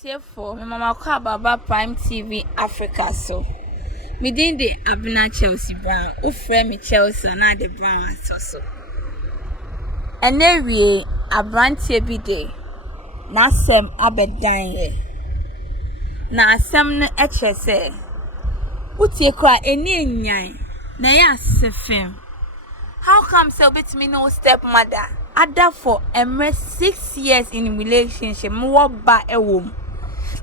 for my mama call Baba Prime TV Africa so. Me din de Abena Chelsea Brown. O friend me Chelsea na the Brown so. Enewie abrantie bi de na asem abedan ye. Na asem no eche se. Utie kwa eni enyan na ya asefem. How come so betimi no stepmother? Ada for 6 years in relationship mo ba ewom.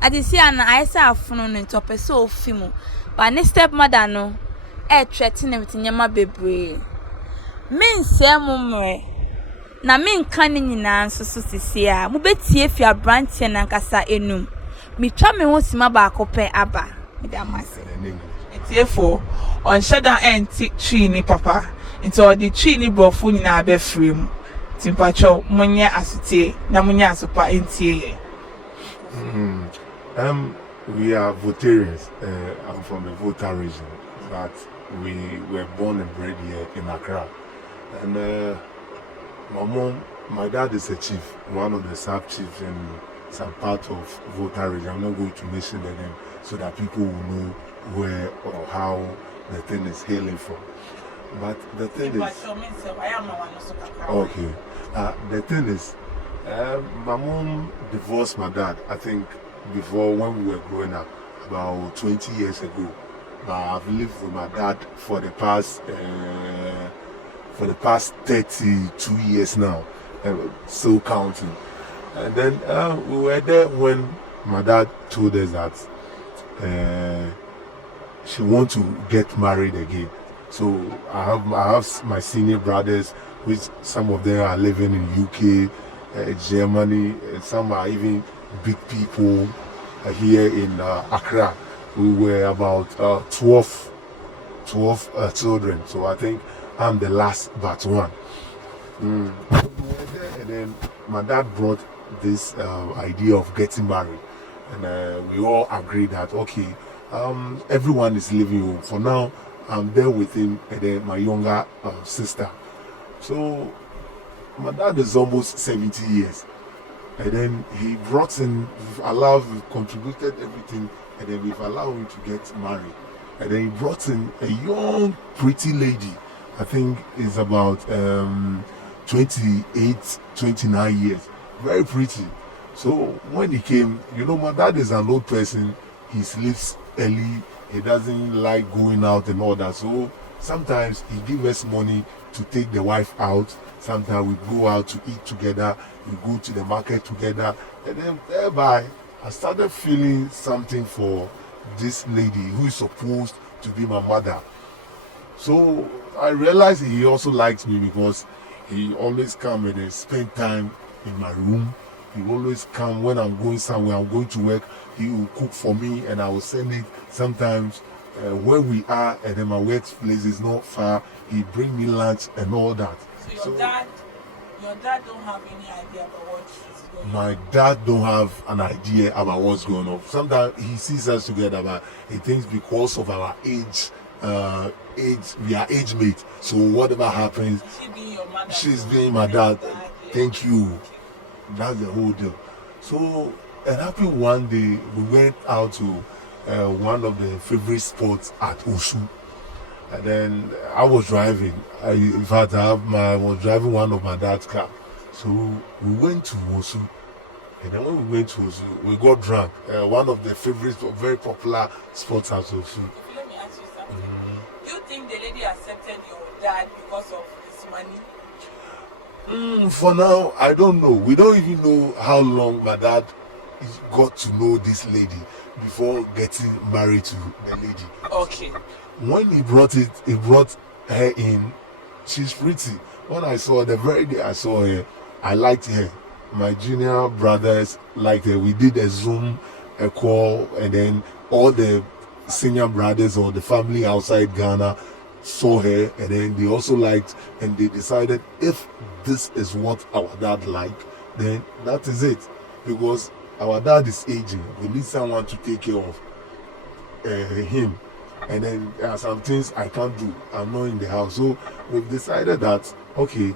Ati si ana aisa afunu no ntope so ofimu. But ne stepmother no threaten with nyama bebre. Men se mumre na men kan nyina nso so sisi a mo betie fi abrantie na nkasa enum. Me twa me ho sima ba akopɛ aba. Me da mase. Etie for on shada enti tree ni papa. Into the tree ni brofo nyina be free mu. Timpacho munye asute na munye asopa entie. We are Votarians. I'm from the Volta region, but we were born and bred here in Accra. And my dad is a chief, one of the sub-chiefs in some part of Volta region. I'm not going to mention the name so that people will know where or how the thing is hailing from. But the thing is, okay. The thing is, my mom divorced my dad, I think, before when we were growing up, about 20 years ago. But I've lived with my dad for the past 32 years now, still counting. And then we were there when my dad told us that she wants to get married again. So I have my senior brothers, which some of them are living in UK, Germany, some are even big people here in Accra. We were about 12 children, so I think I'm the last but one. We were there, and then my dad brought this idea of getting married, and we all agreed that okay, everyone is leaving home. For now, I'm there with him and then my younger sister. So my dad is almost 70 years. And then he brought in, we've contributed everything, and then we've allowed him to get married. And then he brought in a young, pretty lady, I think is about 28, 29 years. Very pretty. So when he came, my dad is an old person. He sleeps early. He doesn't like going out and all that. So sometimes he gives us money to take the wife out. Sometimes we go out to eat together. We go to the market together. And then thereby, I started feeling something for this lady who is supposed to be my mother. So I realized he also likes me because he always come and then spend time in my room. He always come when I'm going somewhere, I'm going to work. He will cook for me and I will send it. Sometimes where we are and then my workplace is not far, he bring me lunch and all that. So your dad don't have any idea about what is going on? My dad don't have an idea about what's going on. Sometimes he sees us together, but he thinks because of our age, we are age mates. So whatever happens, she's being my dad. Thank you. That's the whole deal. So it happened one day, we went out to one of the favorite spots at Osu. And then I was driving. In fact, I was driving one of my dad's car. So we went to Osu. And then when we went to Osu, we got drunk. One of the favorite, very popular spots at Osu. Let me ask you something. Do you think the lady accepted your dad because of his money? For now, I don't know. We don't even know how long my dad got to know this lady before getting married to the lady. Okay. When he brought her in, she's pretty. When I saw her, the very day I saw her, I liked her. My junior brothers liked her. We did a Zoom, a call, and then all the senior brothers or the family outside Ghana saw her, and then they also liked, and they decided if this is what our dad liked, then that is it. Because our dad is aging. We need someone to take care of him. And then there are some things I can't do. I'm not in the house. So we've decided that, okay,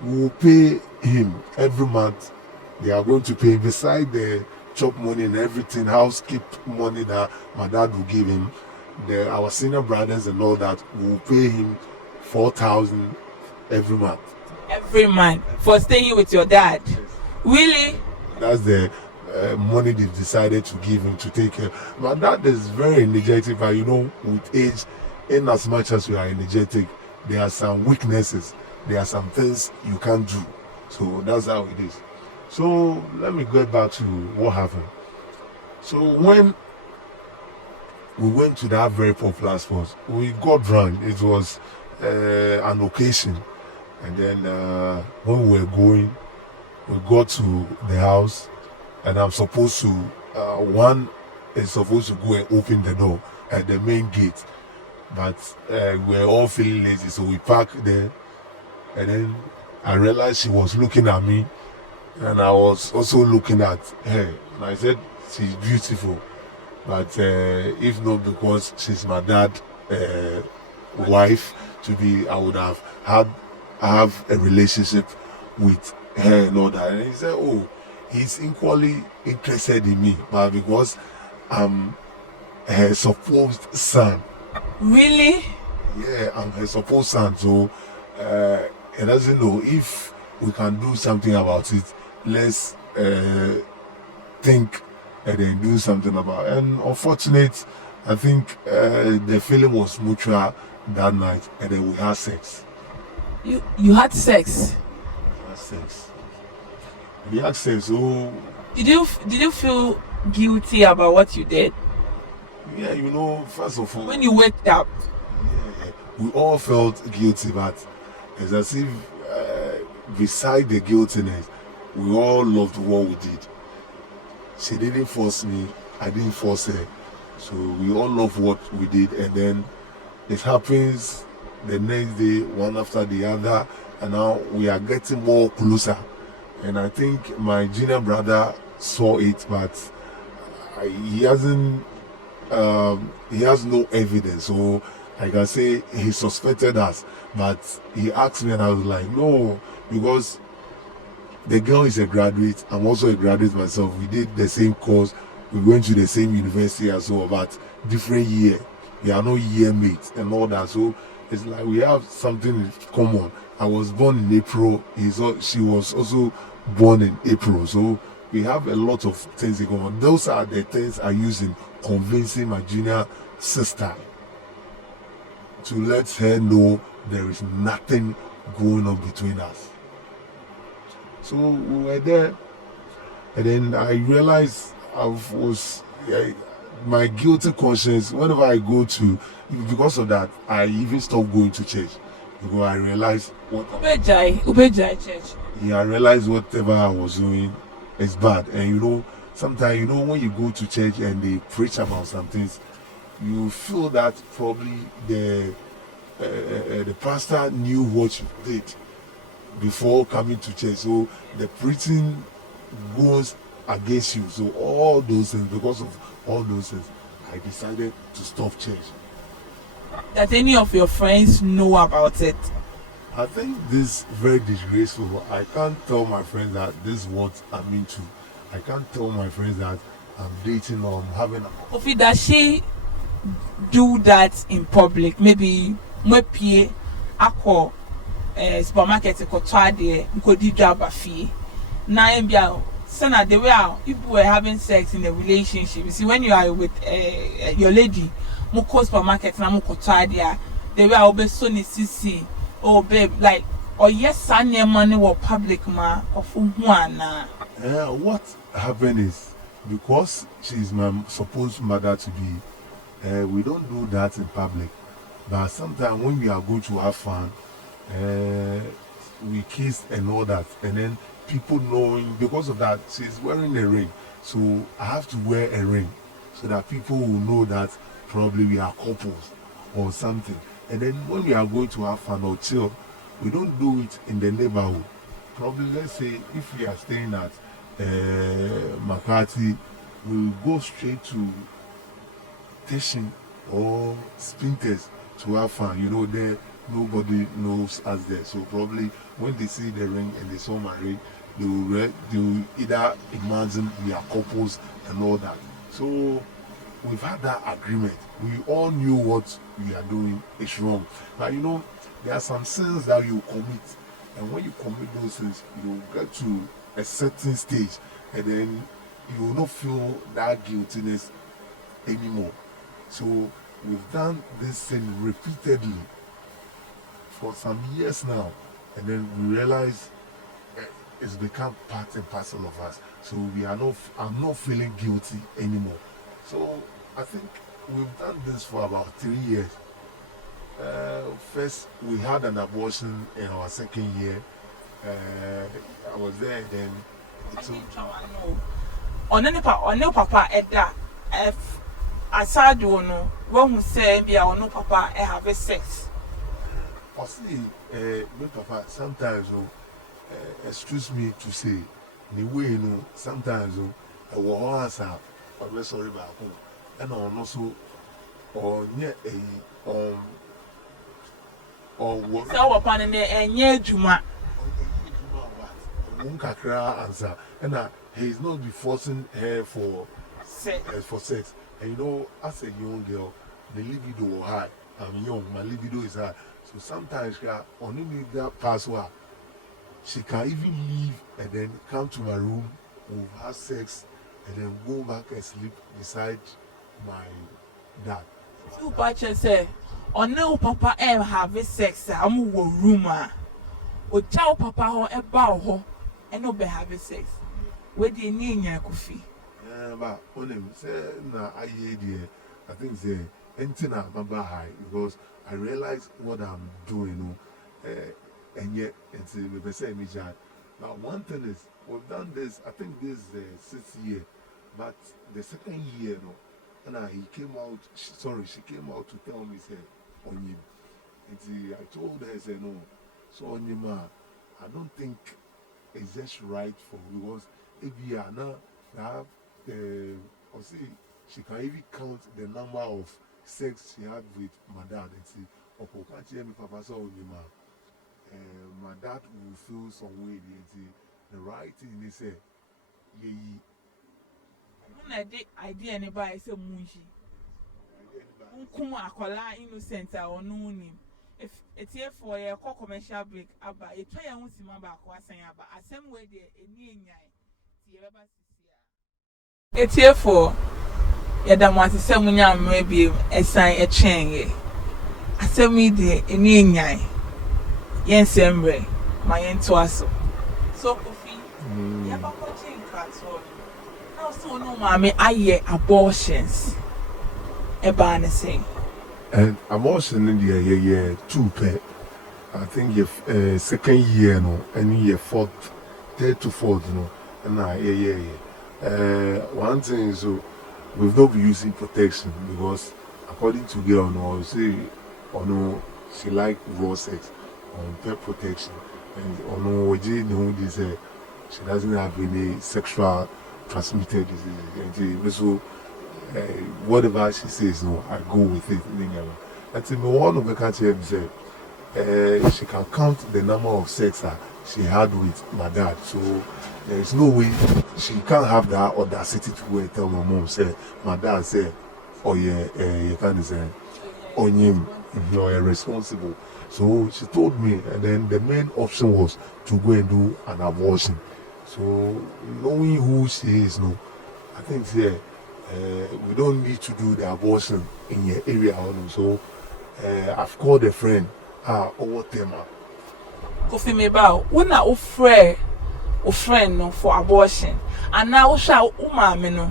we'll pay him every month. They are going to pay beside the chop money and everything, housekeep money that my dad will give him, our senior brothers and all that will pay him 4,000 every month. Every month for staying with your dad? Yes. Really? That's the money they've decided to give him to take care. My dad is very energetic, but with age, in as much as you are energetic, there are some weaknesses. There are some things you can't do. So that's how it is. So let me get back to what happened. So when we went to that very popular spot, we got drunk. It was an occasion. And then when we were going, we got to the house, and I'm supposed to, one is supposed to go and open the door at the main gate. But we're all feeling lazy, so we parked there. And then I realized she was looking at me, and I was also looking at her. And I said, she's beautiful. But if not because she's my dad's wife to be, I would have a relationship with her and all that. And he said, oh, he's equally interested in me, but because I'm her supposed son. Really? Yeah, I'm her supposed son. So he doesn't know if we can do something about it. Let's think and then do something about it. And unfortunately, I think the feeling was mutual that night, and then we had sex. You had sex? We had sex. We had sex. So did you feel guilty about what you did? Yeah, first of all, when you waked up, we all felt guilty, but it's as if beside the guiltiness, we all loved what we did. She didn't force me, I didn't force her. So we all loved what we did, and then it happens the next day, one after the other, and now we are getting more closer. And I think my junior brother saw it, but he hasn't. He has no evidence, so I can say he suspected us, but he asked me, and I was like, no, because the girl is a graduate. I'm also a graduate myself. We did the same course. We went to the same university as well, but different year. We are not year mates and all that. So it's like we have something in common. I was born in April. She was also born in April. So we have a lot of things in common. Those are the things I use in convincing my junior sister to let her know there is nothing going on between us. So we were there, and then I realized my guilty conscience. Whenever I go to, because of that, I even stopped going to church, because I realized Ubejai church. Yeah, I realized whatever I was doing is bad. And sometimes when you go to church and they preach about some things, you feel that probably the pastor knew what you did before coming to church, so the preaching goes against you. So all those things, because of all those things, I decided to stop church. Does any of your friends know about it? I think this is very disgraceful. I can't tell my friends that this is what I'm into. I can't tell my friends that I'm dating or I'm having a... Ofi, does she do that in public? Maybe mwepie ako supermarket kotwade nkodi job afi. Na embia sana the way people were having sex in a relationship. You see, when you are with your lady, muko supermarket na mukotwade the way obe so ni sisi. Oh babe, like, or yes, Sanya money or public ma of one. What happened is, because she's my supposed mother to be, we don't do that in public. But sometimes when we are going to have fun, we kiss and all that, and then people knowing, because of that, she's wearing a ring. So I have to wear a ring so that people will know that probably we are couples or something. And then when we are going to have fun or chill, we don't do it in the neighborhood. Probably, let's say, if we are staying at Makati, we will go straight to Station or Spinters to have fun. There nobody knows us there. So probably when they see the ring and they saw my ring, they will either imagine we are couples and all that. So we've had that agreement. We all knew what we are doing is wrong. But there are some sins that you commit, and when you commit those sins, you get to a certain stage, and then you will not feel that guiltiness anymore. So we've done this thing repeatedly for some years now, and then we realize it's become part and parcel of us. So I'm not feeling guilty anymore. So I think we've done this for about 3 years. First, we had an abortion in our second year. I was there then. On papa Edda, if aside no, when we say be our no papa have sex. See, papa, sometimes, excuse me to say, anyway, sometimes, I will answer, I'm sorry about home, and also, or near or what? So, upon and near Juma. Answer, and he's not be forcing her for sex. And as a young girl, the libido was high. I'm young, my libido is high. So sometimes she only need that password. She can even leave and then come to my room, we'll have sex, and then go back and sleep beside my dad. So, Pacha say, on no papa have sex, I'm a rumor. O chow papa ho e ba ho, and no be have sex. Where the Nina coffee? Yeah, but on him say, I think say, anything I'm high because I realize what I'm doing, and yet, it's a say me jar. Now, one thing is, we've done this, I think this is the 6th year, but the second year, and he came out, she came out to tell me, say, on him. And I told her, say, no, so on him, I don't think it's just right for because if you are now, or see, she can even count the number of sex she had with my dad and see, or can't hear me, Papa, so on him, my dad will feel some way. The right thing is say, when I did idea anybody say Munji. Kuma akola innocent or no name. If it's here for a commercial break, about a try and see my back was saying about a same way there a near it's here for Yadam was the same maybe a sign a chain. I said me the a near yes, Emre, my entwaso. So, Kofi, you're about watching class. Now, so no, mammy, I hear abortions. A banner saying. And abortion in the year 2 pair. I think your second year, and year 4th, 3rd to 4th, and one thing is, we've not been using protection because, according to girl, say, she like raw sex. On pet protection and she doesn't have any sexual transmitted disease. And so whatever she says, I go with it. And so one of the country said she can count the number of sex she had with my dad. So there is no way she can't have that audacity to go and tell my mom, say, my dad said, oh yeah, you can't say, on him, you're responsible. So she told me, and then the main option was to go and do an abortion. So knowing who she is, I think we don't need to do the abortion in your area. So I've called a friend, over Tema. Kofi Meba, when I friend for abortion, and now shall Umamino,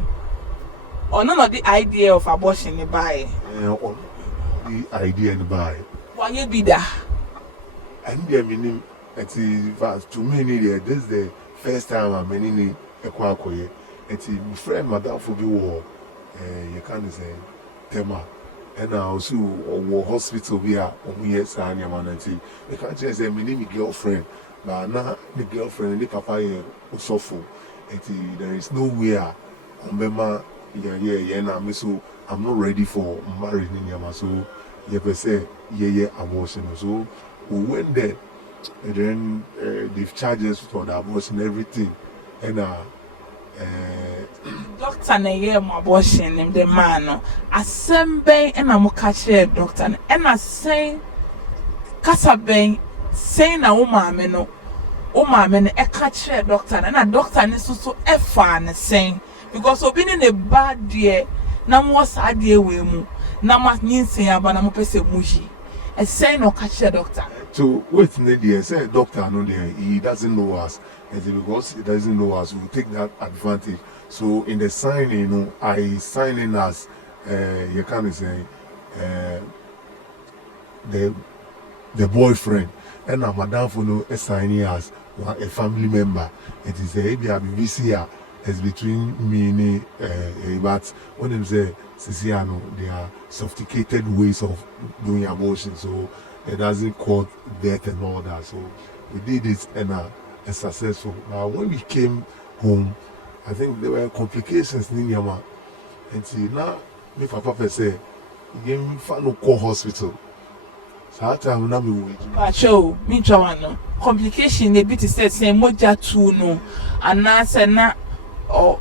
or none of the idea of abortion by the idea in by. Why you be there? And the meaning, to me, this is the first time I'm in a quacoy. And my friend, Madame Fobi war, you can't say, Tema, and also war hospital here, yes, I am an auntie. You can't just say, my name is girlfriend, but now the girlfriend, the papa, was so full. And there is nowhere, remember, I'm not ready for marriage in Yamaso. You say, abortion. So we went there and then they've charged us for the abortion and everything. And doctor na ye mo abortion him the man no assemble and am catch doctor and I say kasa ben say na wo maame no e catch doctor and a doctor ni so e fa ne say because obi ni ne bad dear na mo sa dear we mu na ma nyinsen aba na mo pese muji e say no catch doctor. So wait, Nadia say doctor no there, he doesn't know us. And because he doesn't know us, we take that advantage. So in the signing, you know, I sign in as you can say the boyfriend, and now madam for no signing as a family member. It is a BVC is between me and but when them say Siciano, there are sophisticated ways of doing abortion, so it doesn't cause death and all that. So we did it and successful. Now when we came home, I think there were complications in Yama. And see now me papa say, "You no call hospital." So that time now me wait. But show me no complication a bit say moja too no, and na say na or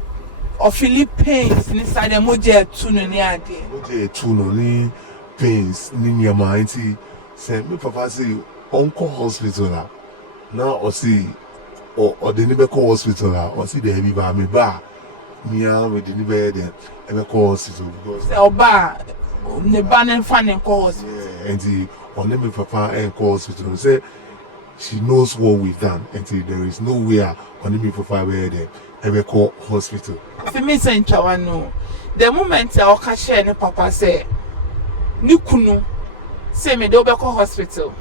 Philippines inside the moja too no near there. Moja too no ni pains ni Yama and say me papa say uncle hospital now or see or the neighbor call hospital or see the heavy bar me bar me with the neighbor then ever call hospital because the bar the banner fan and calls and the or let me papa and call hospital say she knows what we've done and there is nowhere on me papa where they ever call hospital. For me say no the moment I catch any papa say ni kunu say me do be call hospital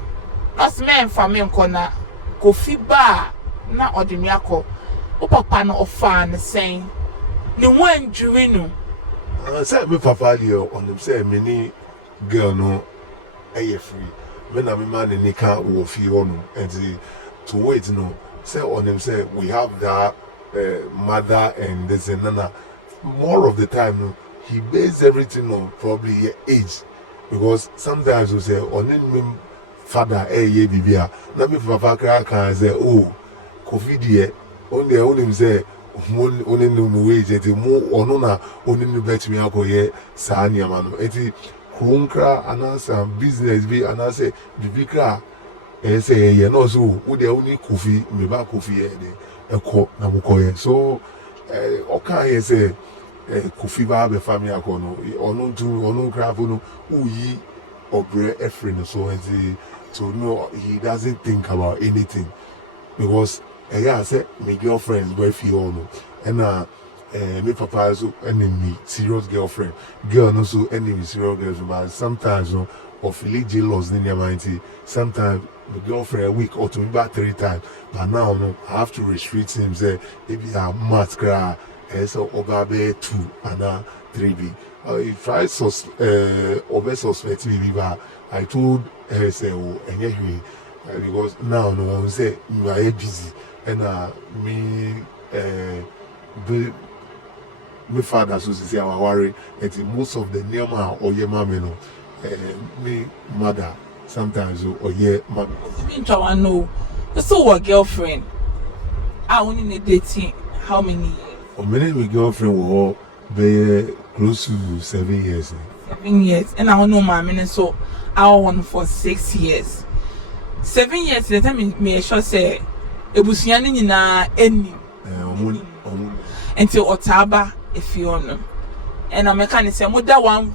not me for me nkona kofi ba na odimi akọ o papa no ofa ne sen ne wan dwuri no say me papa there on them say me ni girl no free me na me man ni ka wo fi ono and to wait no say on them say we have that mother and this and nana more of the time no he based everything on probably your age because sometimes we say on him father ye bibia na me papa kra kan say oh covid here only him say only no way je te mo ono na only no bet me akoye saa niama no eti kronkra anasa business bi anasa bibikra say ye no so wo de only kofi me ba kofi ye de ekọ na mokoye so oka ye say kofi ba be family akono ono tu ono kra fo no uyi obre efre so eti so no, he doesn't think about anything because I said my girlfriend boy feel no and my papa so enemy serious girlfriend girl no so enemy serious girlfriend but sometimes no or feel jealous in your mind sometimes my girlfriend a week or to me about 3 times but now no I have to restrict him say maybe a math cry so obabe 2 and 3b if I obey suspect maybe but I told her say oh and because now no one say you are busy and me my father so say I worry and most of the near man or your mommy no me mother sometimes or yeah mommy I know so what girlfriend I only need dating how many years or many my girlfriend will be close to 7 years 7 years and I don't know my minute so I want for 6 years 7 years the time me sure say ebusua ni nyina eni until Otaba if you know and I can say mo that one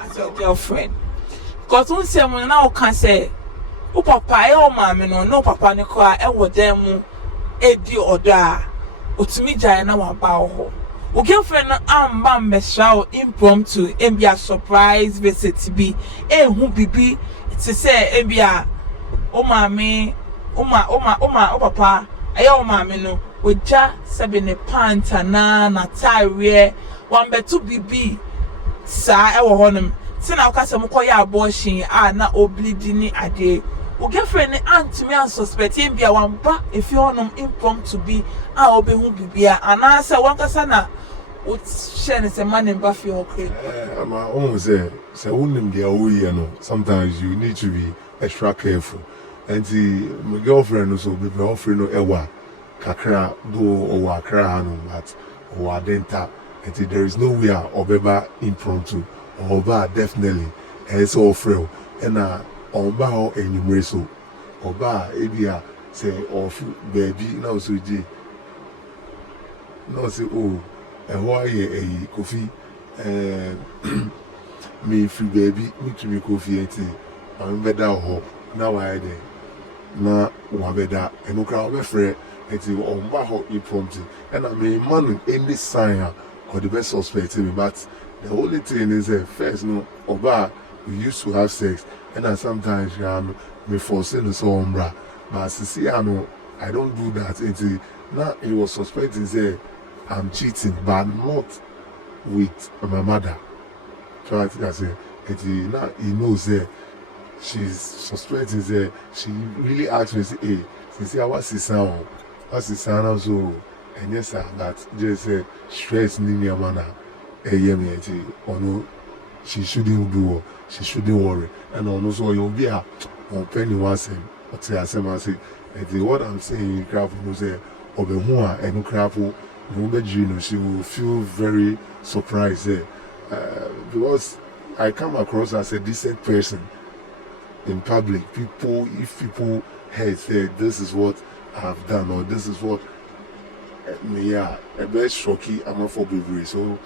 as your girlfriend because one say mo na o can say o papa e o ma me no papa ne ko e wo dem mu edi oda otumi jai na wa ba ho o girlfriend na amba mbesha impromptu and be a surprise visit be hu bibi to say and be a o mame o papa aye o mame no oja sebe ne panta na tire wan betu bibi sa e wo honom se na ka se mko ya abortion na oblidi ni ade o girlfriend ni aunt me an suspect and be a wan ba if you honom impromptu be obehu bibia ana se wan kasa na o share se man in bafi okay my own say unim dia we no sometimes you need to be extra careful and my girlfriend also be my girlfriend no ewa kakra do owa kra no but owa denta and there is no way obeba impromptu oba definitely so offer and oba ho enyumre so oba ebia say of baby now so ji no say oh why a coffee me free baby me to me coffee enti I'm better ho now I dey na wa better enu kra we frɛ enti on ba ho impromptu and I mean man any sign or the best suspect me but the only thing is first no oba we used to have sex and sometimes me forcing so umbra but see I know I don't do that enti now he was suspecting say I'm cheating but not with my mother. So I think I say now he knows that she's suspecting that she really asked me say hey since what's the sound also and yes sir that just stress in your manner me or no she shouldn't do she shouldn't worry and also you'll be on penny once or say I say what I'm saying crap no say obe hu a enu crap she will feel very surprised because I come across as a decent person in public. If people heard say this is what I've done or this is what a bit shocky, I'm not for bravery. So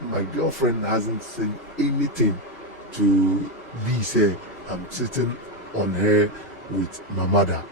my girlfriend hasn't said anything to be say I'm sitting on her with my mother.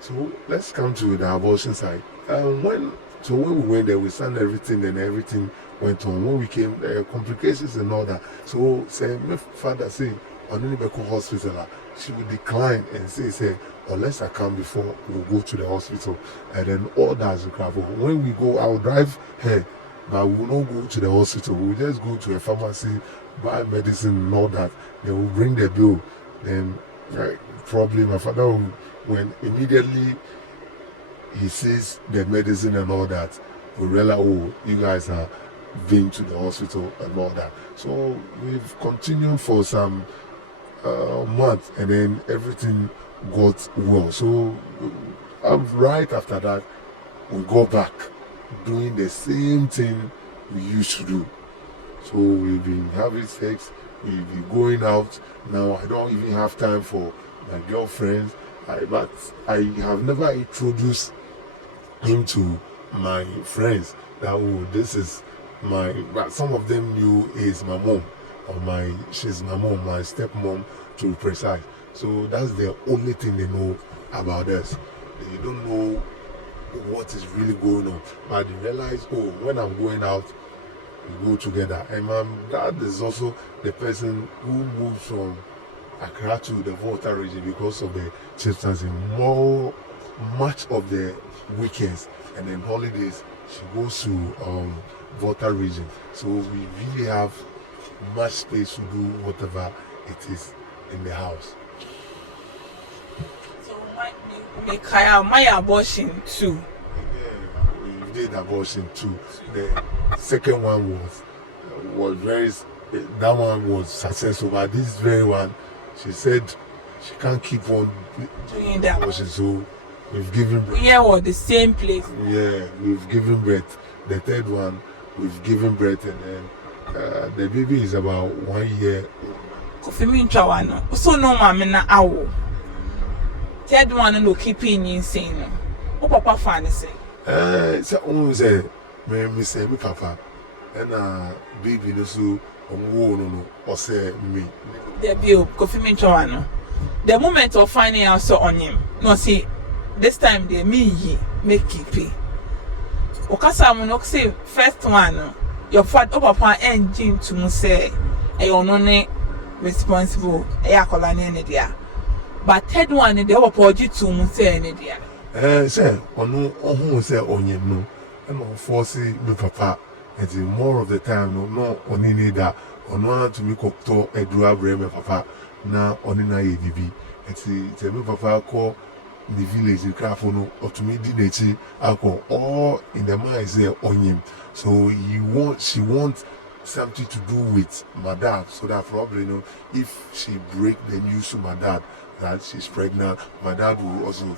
So let's come to the abortion side. When we went there, we signed everything and everything went on. When we came, there were complications and all that. So say my father say, on any medical hospital, she would decline and say, unless I come before, we'll go to the hospital. And then all that's gravel. When we go, I'll drive her, but we will not go to the hospital. We'll just go to a pharmacy, buy medicine and all that. They will bring the bill. Then probably my father will, when immediately he sees the medicine and all that, we realize, oh, you guys are being to the hospital and all that. So we've continued for some months and then everything got well. So right after that, we go back doing the same thing we used to do. So we've been having sex, we've been going out. Now I don't even have time for my girlfriends. But I have never introduced him to my friends that this is my, but some of them knew is my mom or she's my mom, my stepmom to be precise. So that's the only thing they know about us. They don't know what is really going on, but they realize, oh, when I'm going out, we go together. And my dad is also the person who moves from Accra to the Volta region because of the chieftaincy. Much of the weekends and then holidays she goes to Volta region. So we really have much space to do whatever it is in the house. So my abortion too. Yeah, we did abortion too. The second one was very, that one was successful, but this very one, she said she can't keep on doing that abortion, so we've given birth. Yeah, or the same place. Yeah, we've given birth. The third one, we've given birth, and then the baby is about 1 year. Kofi mi ntwa so no mama na awo. Third one no keeping insane no. O papa fan say. So say me say me papa, and baby no so no or say me. There be Kofi mi ntwa no. The moment of finding out so on him, no see this time they me make keep. Okasa mo no say first one no. Your father papa engine to say e ono ne responsible e akola ne dia. But third one the papa to say ne dia. Say ono ohun say onyem no e no force me papa and more of the time no oni need that ono to me kokto edura bre me papa na oni na ye bibi enti me papa call the village craft no otumi di nechi akọ all in the mind say onyem. So she wants something to do with my dad, so that probably, if she break the news to my dad that she's pregnant, my dad will also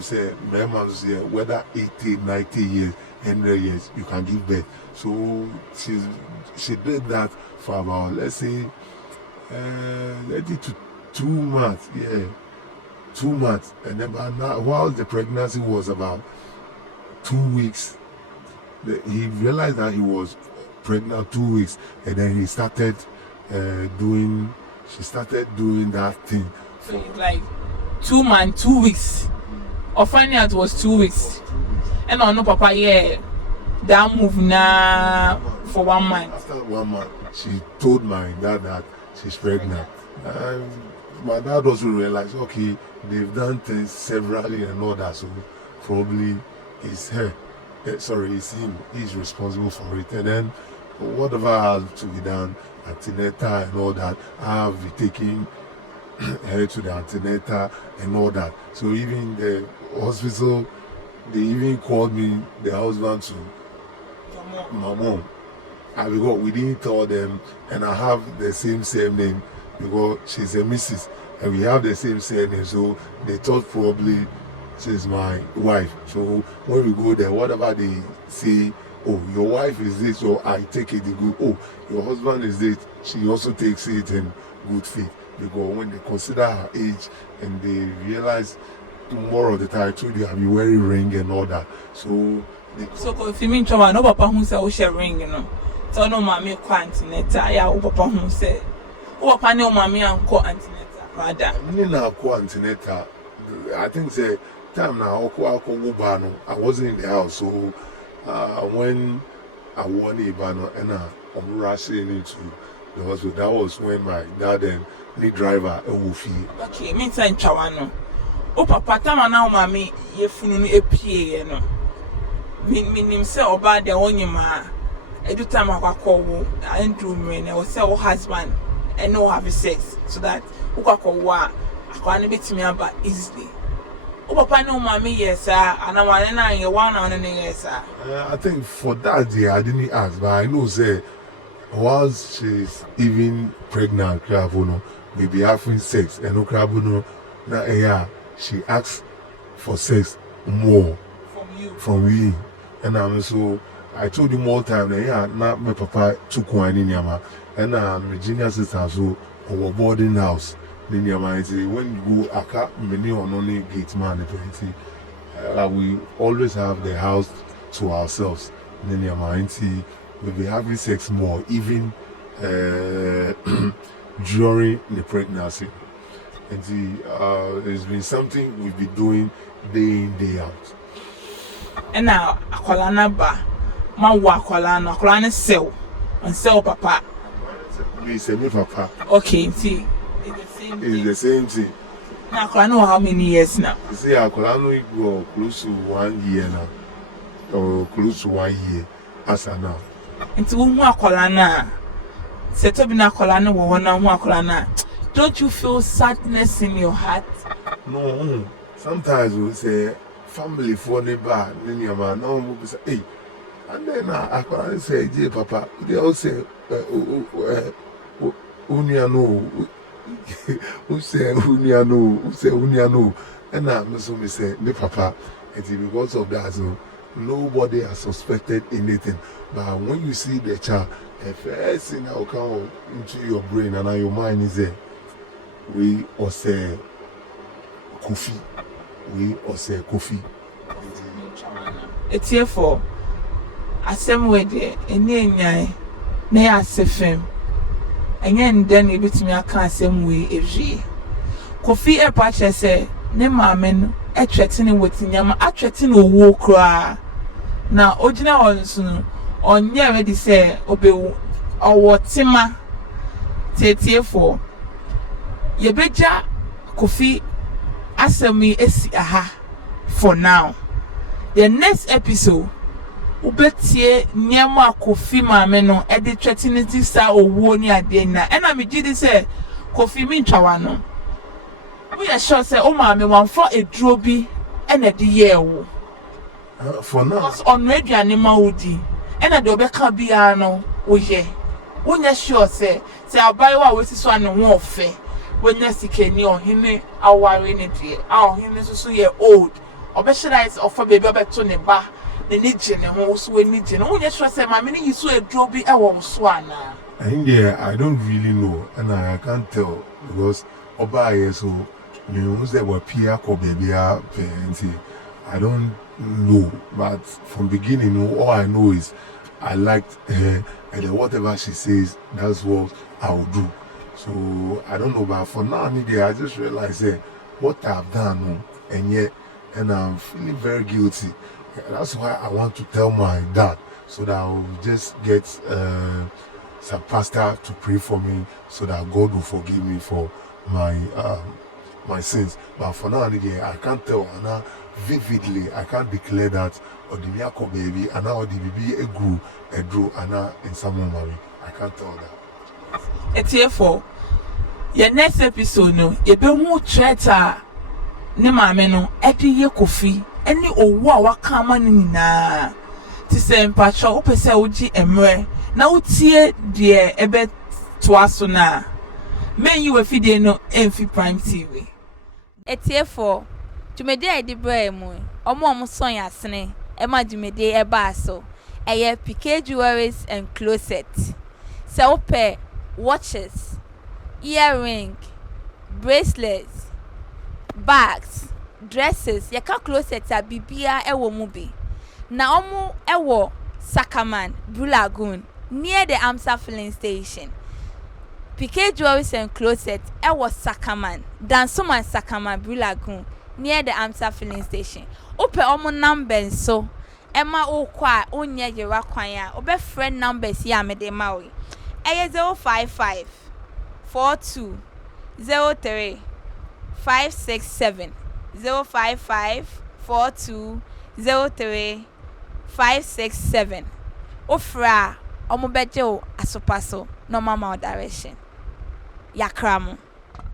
say, my mom say, whether 80, 90 years, 100 years, you can give birth. So she did that for about, let's say, 2 months, 2 months. And then while the pregnancy was about 2 weeks, he realized that he was pregnant 2 weeks, and then she started doing that thing. So it's like 2 months, 2 weeks. Or finding out it was 2 weeks. And I know Papa, that move now for 1 month. After 1 month, she told my dad that she's pregnant. And my dad also realized, okay, they've done things severally and all that, so probably it's her. It's him. He's responsible for it. And then whatever has to be done, antenatal and all that, I have been taking her to the antenatal and all that. So even the hospital, they even called me, the husband, to my mom. And because we didn't tell them, and I have the same name because she's a Mrs. and we have the same name, so they thought probably she's my wife. So when we go there, whatever they say, oh, your wife is this, so I take it in good. Oh, your husband is this, she also takes it in good faith. Because when they consider her age and they realize more of the time, I told you I'll be wearing ring and all that. So if you mean no papa who say share ring, so no mommy antenatal, yeah, papa who say, oh, papa no mommy and antenatal, rather. Antenatal, I think say time now I wasn't in the house, so when I won Ibano and I'm rushing into the hospital, that was when my dad and the driver okay, means I'm Chawano. Oh, papa, time now, mammy, ye funu a PA, meaning say about the only ma. Every time I call, I enter me and I will say, oh, husband, and no have sex, so that who can call I can't beat me about easily. Oh, papa, no, mammy, yes, sir, and I want to know one on any yes, sir. I think for that day I didn't ask, but I know, say, whilst she's even pregnant, maybe having sex, and no crabuno, she asks for sex more from you. And I'm so I told you more time that not my papa took one in Yama, and my junior sister so our boarding house. Then Yama, when you go, I can't many on only gate man, we always have the house to ourselves. Then Yama, we'll be having sex more, even during the pregnancy. And it's been something we've been doing day in, day out. And now, Akwalana ba, ma wa Akwalana sell, and sell papa. Please, me papa. Okay, see, it's the same thing. Now, Akwalana, how many years now? You see, Akwalana go close to 1 year now, or close to 1 year, as I now. Into whom Akwalana, set up in Akwalana, one Akwalana. Don't you feel sadness in your heart? No, sometimes we say family for neighbor, then your man, no, we say, hey, and then I can say, dear papa, they all say, Uniano, who say Uniano, and now Miss say, me papa, and because of that, so nobody has suspected anything. But when you see the child, the first thing that will come into your brain and your mind is there. We or say Kofi. It's here for a same way there, and then I say fame. And then it bit me a can same way if she Kofi a patch say, ne mammen a threatening with Yama, a threatening a war cry. Now, Ojina on near ready say, obey or what Tima Tate for. Yebeja Kofi asemi esi aha for now. The next episode ubetie nyama Kofi maame no e de threatenity sa owo ni ade na e na me gidi say Kofi mi ntwawa no we are sure say o maame wan for eduro bi e na de ye wo for now on radio animal odi e na de obeka bia no wo ye wonya sure say abayewa we si so an ho ofe wonya sikani ohene aware ne de ohene so ye old obeshirize ofa baby obeto ne ba ne nije ne ho so we nije no wonya sure say mama ne yiso eduro bi e wo so ana. In there, I don't really know, and I can't tell because Oba so me say what Pia ko baby parents. I don't know, but from beginning, all I know is I liked her, and then whatever she says, that's what I will do. So I don't know, but for now, I just realized what I've done, and yet, and I'm feeling very guilty. That's why I want to tell my dad so that I will just get. Some pastor to pray for me so that God will forgive me for my sins. But for now, I can't tell Anna vividly. I can't declare that or the Miyako baby and now the baby a drew Anna in some Mary. I can't tell that. It's here for your next episode. No, you be more traitor. Ne maame no edi ye kofi eni owu a waka amani nyinaa ti se mpacho opese oji emre na utie de ebe toaso na men you afide no emfi Prime TV etie for tumede edi bra mu omo son yasene e ma tumede e ba so eye PK Jewelries and Closet se ope watches, earring, bracelets, bags, dresses, yaka closet a bibia ewo mu bi na omo ewo Sakaman Blue Lagoon near the Amsa filling station. PK Jewelries and Closet ewo Sakaman Dansoman Sakaman Blue Lagoon near the Amsa filling station. Ope omo number so Emma okwa onye yewa kwan ya obe friend numbers ya me de mawi eye 055 42 03 567 055 42 03 567 ofra omo beje o asopaso no mama direction yakramo.